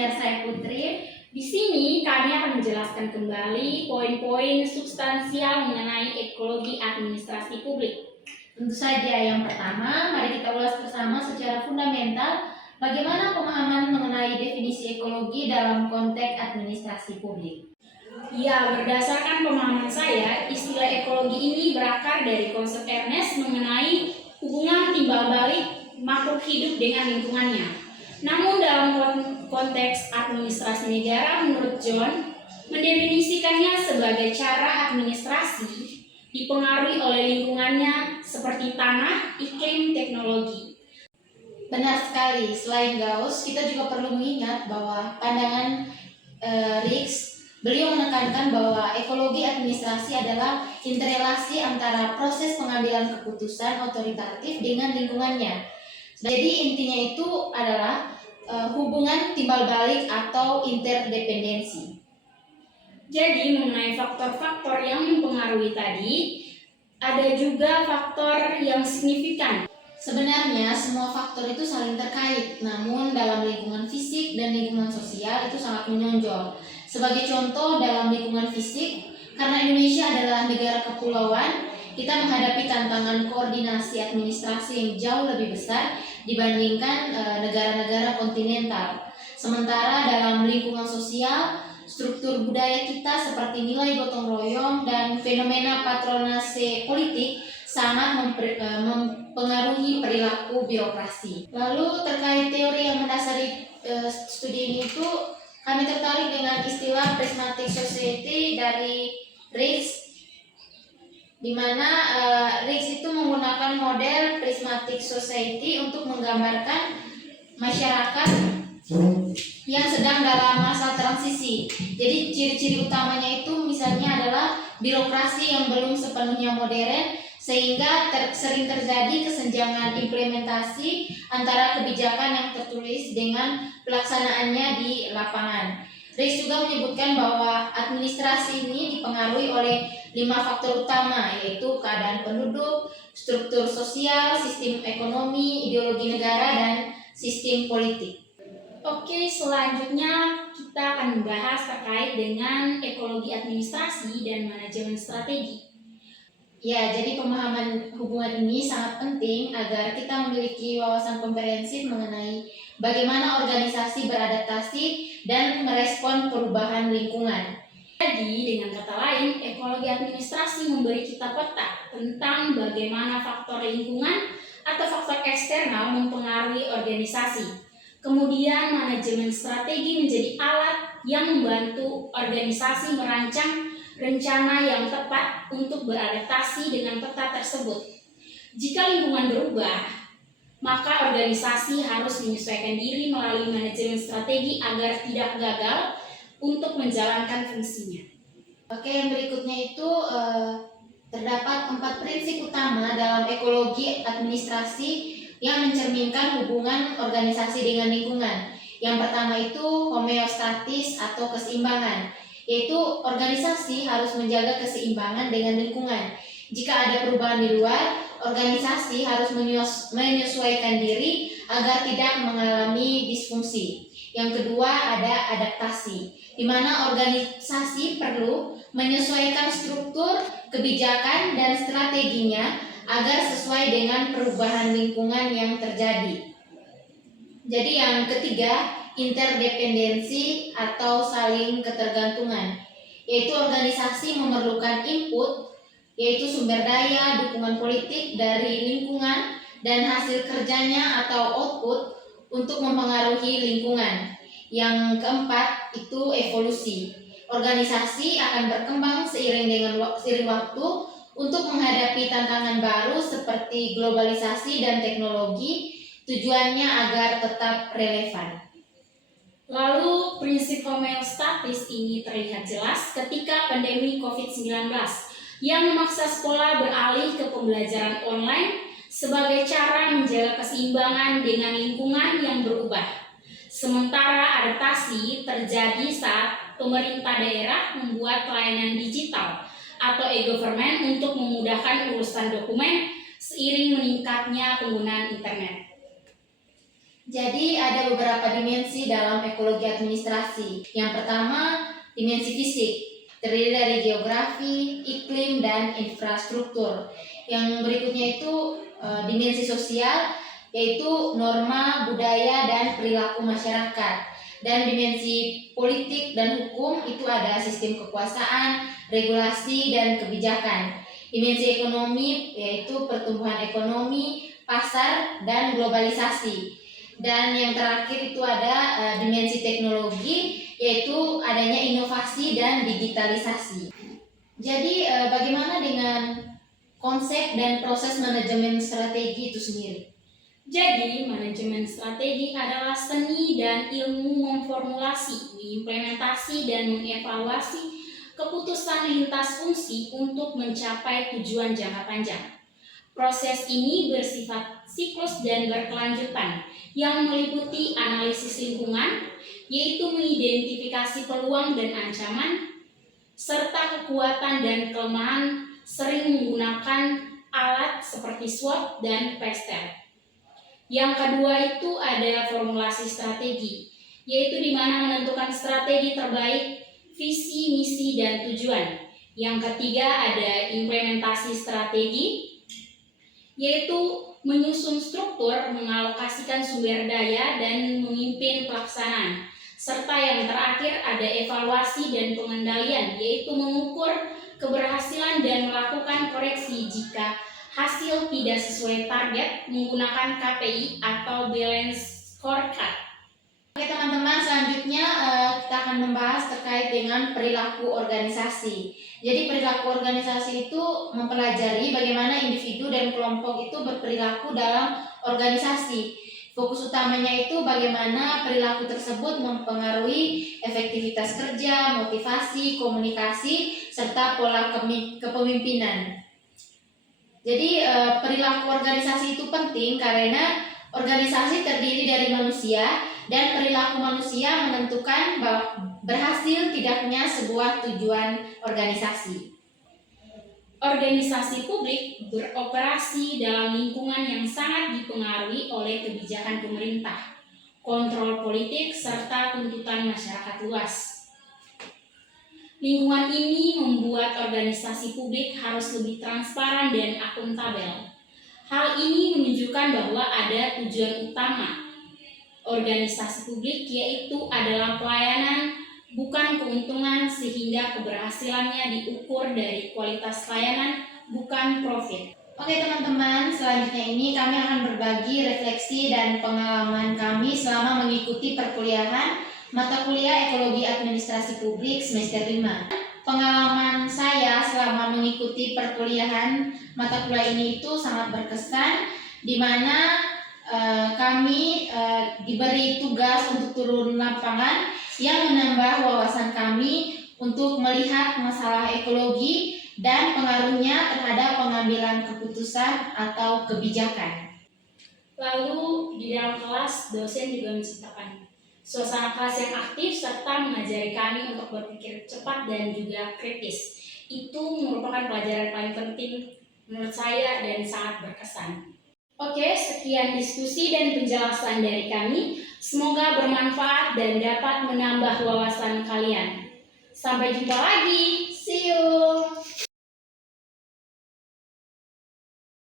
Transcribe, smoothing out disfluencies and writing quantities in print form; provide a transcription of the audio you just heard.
senior saya Putri. Di sini kami akan menjelaskan kembali poin-poin substansial mengenai ekologi administrasi publik. Tentu saja, yang pertama, mari kita ulas bersama secara fundamental bagaimana pemahaman mengenai definisi ekologi dalam konteks administrasi publik. Ya, berdasarkan pemahaman saya, istilah ekologi ini berakar dari konsep Ernest mengenai hubungan timbal balik makhluk hidup dengan lingkungannya. Namun dalam konteks administrasi negara, menurut John, mendefinisikannya sebagai cara administrasi dipengaruhi oleh lingkungannya seperti tanah, iklim, teknologi. Benar sekali, selain Gauss, kita juga perlu mengingat bahwa pandangan Rijks, beliau menekankan bahwa ekologi administrasi adalah interrelasi antara proses pengambilan keputusan otoritatif dengan lingkungannya. Jadi intinya itu adalah hubungan timbal balik atau interdependensi. Jadi mengenai faktor-faktor yang mempengaruhi tadi, ada juga faktor yang signifikan. Sebenarnya semua faktor itu saling terkait, namun dalam lingkungan fisik dan lingkungan sosial itu sangat menonjol. Sebagai contoh, dalam lingkungan fisik, karena Indonesia adalah negara kepulauan, kita menghadapi tantangan koordinasi administrasi yang jauh lebih besar dibandingkan negara-negara kontinental. Sementara dalam lingkungan sosial, struktur budaya kita seperti nilai gotong royong dan fenomena patronase politik sangat mempengaruhi perilaku birokrasi. Lalu terkait teori yang mendasari studi ini itu, kami tertarik dengan istilah prismatic society dari Rijks, di mana Rijks itu menggunakan model prismatic society untuk menggambarkan masyarakat yang sedang dalam masa transisi. Jadi ciri-ciri utamanya itu misalnya adalah birokrasi yang belum sepenuhnya modern, sehingga sering terjadi kesenjangan implementasi antara kebijakan yang tertulis dengan pelaksanaannya di lapangan. Rijks juga menyebutkan bahwa administrasi ini dipengaruhi oleh 5 faktor utama, yaitu keadaan penduduk, struktur sosial, sistem ekonomi, ideologi negara, dan sistem politik. Oke, selanjutnya kita akan membahas terkait dengan ekologi administrasi dan manajemen strategi. Ya, jadi pemahaman hubungan ini sangat penting agar kita memiliki wawasan komprehensif mengenai bagaimana organisasi beradaptasi dan merespon perubahan lingkungan. Jadi, dengan kata lain, ekologi administrasi memberi kita peta tentang bagaimana faktor lingkungan atau faktor eksternal mempengaruhi organisasi. Kemudian, manajemen strategi menjadi alat yang membantu organisasi merancang rencana yang tepat untuk beradaptasi dengan peta tersebut. Jika lingkungan berubah, maka organisasi harus menyesuaikan diri melalui manajemen strategi agar tidak gagal untuk menjalankan fungsinya. Oke, yang berikutnya itu terdapat 4 prinsip utama dalam ekologi administrasi yang mencerminkan hubungan organisasi dengan lingkungan. Yang pertama itu homeostatis atau keseimbangan, yaitu organisasi harus menjaga keseimbangan dengan lingkungan. Jika ada perubahan di luar, organisasi harus menyesuaikan diri agar tidak mengalami disfungsi. Yang kedua ada adaptasi, di mana organisasi perlu menyesuaikan struktur, kebijakan, dan strateginya agar sesuai dengan perubahan lingkungan yang terjadi. Jadi yang ketiga, interdependensi atau saling ketergantungan, yaitu organisasi memerlukan input, yaitu sumber daya, dukungan politik dari lingkungan, dan hasil kerjanya atau output untuk mempengaruhi lingkungan. Yang keempat itu evolusi. Organisasi akan berkembang seiring waktu untuk menghadapi tantangan baru seperti globalisasi dan teknologi, tujuannya agar tetap relevan. Lalu prinsip homeostatis ini terlihat jelas ketika pandemi COVID-19 yang memaksa sekolah beralih ke pembelajaran online sebagai cara menjaga keseimbangan dengan lingkungan yang berubah. Sementara adaptasi terjadi saat pemerintah daerah membuat pelayanan digital atau e-government untuk memudahkan urusan dokumen seiring meningkatnya penggunaan internet. Jadi ada beberapa dimensi dalam ekologi administrasi. Yang pertama, dimensi fisik, terdiri dari geografi, iklim, dan infrastruktur. Yang berikutnya itu dimensi sosial, yaitu norma, budaya, dan perilaku masyarakat. Dan dimensi politik dan hukum itu ada sistem kekuasaan, regulasi, dan kebijakan. Dimensi ekonomi yaitu pertumbuhan ekonomi, pasar, dan globalisasi. Dan yang terakhir itu ada dimensi teknologi, yaitu adanya inovasi dan digitalisasi. Jadi bagaimana dengan konsep dan proses manajemen strategi itu sendiri? Jadi, manajemen strategi adalah seni dan ilmu memformulasi, mengimplementasi, dan mengevaluasi keputusan lintas fungsi untuk mencapai tujuan jangka panjang. Proses ini bersifat siklus dan berkelanjutan yang meliputi analisis lingkungan, yaitu mengidentifikasi peluang dan ancaman, serta kekuatan dan kelemahan, sering menggunakan alat seperti SWOT dan PESTEL. Yang kedua itu ada formulasi strategi, yaitu di mana menentukan strategi terbaik, visi, misi, dan tujuan. Yang ketiga ada implementasi strategi, yaitu menyusun struktur, mengalokasikan sumber daya, dan memimpin pelaksanaan. Serta yang terakhir ada evaluasi dan pengendalian, yaitu mengukur keberhasilan dan melakukan koreksi jika hasil tidak sesuai target menggunakan KPI atau balance scorecard. Oke teman-teman, selanjutnya kita akan membahas terkait dengan perilaku organisasi. Jadi perilaku organisasi itu mempelajari bagaimana individu dan kelompok itu berperilaku dalam organisasi. Fokus utamanya itu bagaimana perilaku tersebut mempengaruhi efektivitas kerja, motivasi, komunikasi, serta pola kepemimpinan. Jadi perilaku organisasi itu penting karena organisasi terdiri dari manusia dan perilaku manusia menentukan bahwa berhasil tidaknya sebuah tujuan organisasi. Organisasi publik beroperasi dalam lingkungan yang sangat dipengaruhi oleh kebijakan pemerintah, kontrol politik, serta tuntutan masyarakat luas. Lingkungan ini membuat organisasi publik harus lebih transparan dan akuntabel. Hal ini menunjukkan bahwa ada tujuan utama organisasi publik, yaitu adalah pelayanan, bukan keuntungan, sehingga keberhasilannya diukur dari kualitas layanan, bukan profit. Oke teman-teman, selanjutnya ini kami akan berbagi refleksi dan pengalaman kami selama mengikuti perkuliahan mata kuliah Ekologi Administrasi Publik semester 5. Pengalaman saya selama mengikuti perkuliahan mata kuliah ini itu sangat berkesan, di mana kami diberi tugas untuk turun lapangan yang menambah wawasan kami untuk melihat masalah ekologi dan pengaruhnya terhadap pengambilan keputusan atau kebijakan. Lalu di dalam kelas dosen juga menciptakan suasana kelas yang aktif serta mengajari kami untuk berpikir cepat dan juga kritis. Itu merupakan pelajaran paling penting menurut saya dan sangat berkesan. Oke, sekian diskusi dan penjelasan dari kami. Semoga bermanfaat dan dapat menambah wawasan kalian. Sampai jumpa lagi.